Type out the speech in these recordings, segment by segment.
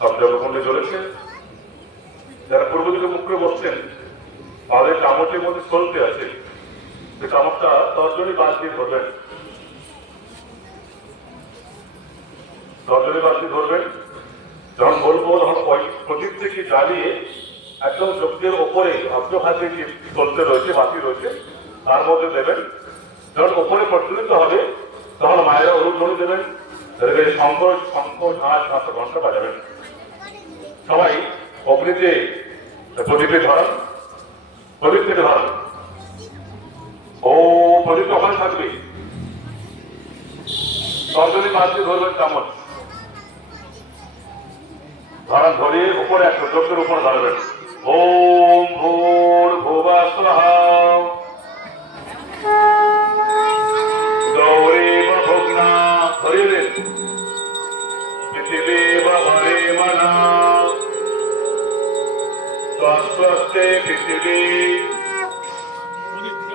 সব জগকুণ্ডে জ্বলেছে। যারা পূর্ব দিকে মুখ করে বসছেন তাদের চামচের মধ্যে চলতে আছে, সে চামচটা তর্জনী বাদ দিয়ে ধরবেন, তর্জনী বাদ দিয়ে ধরবেন। যখন বলবো তখন প্রদীপ থেকে জ্বালিয়ে একদম চোখের ওপরে অগ্রভাগে যে চলতে রয়েছে, বাতি রয়েছে, তার মধ্যে দেবেন। যখন ওপরে প্রচলিত হবে তখন মায়েরা অনুধ্বনি দেবেন, শঙ্খ শঙ্খ ঝাঁস ঝাঁস ঘন্টা বাজাবেন। সবাই অগ্নিতে প্রদীপে ধরান, প্রদীপ থেকে ধরান। ও প্রদীপ ওখানে থাকবে, তর্জনী বাদ দিয়ে ধরবেন চামচ, ধরান, ধরিয়ে উপরে একটা চোখের উপরে ধরবেন। ওম ভূর্ভুবঃ স্বাহা গৌরীব ভুগ্না, ধরিয়ে দিন। পৃথিবীব বরেমনা স্বস্তে পৃথিবী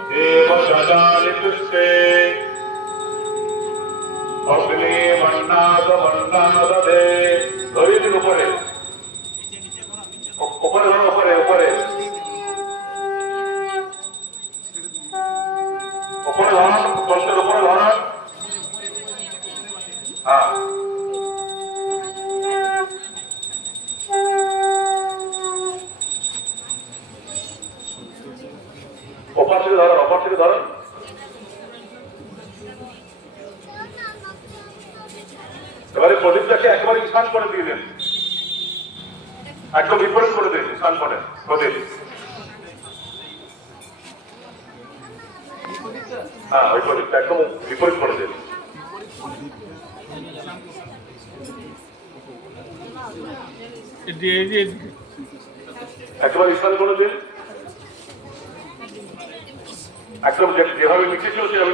দেব দদামি তুষ্টে অগ্নি মন্নাদ মন্নাদে। ধরিয়ে দিন উপরে, উপরে ধরো, উপরে উপরে উপরে ধরান, কষ্টের উপরে ধরান। হ্যাঁ, অপর থেকে ধরেন, অপর থেকে ধরেন। এবারে প্রদীপটাকে একেবারে স্নান করে দিয়ে দেন, একদম বিপরীত করে দিন, স্নান করে প্রদীপ। হ্যাঁ, ওই প্রদীপটা একদম বিপরীত করে দিন। একেবারে স্নান করে দিন, একদম যেভাবে লিখেছিল সেভাবে।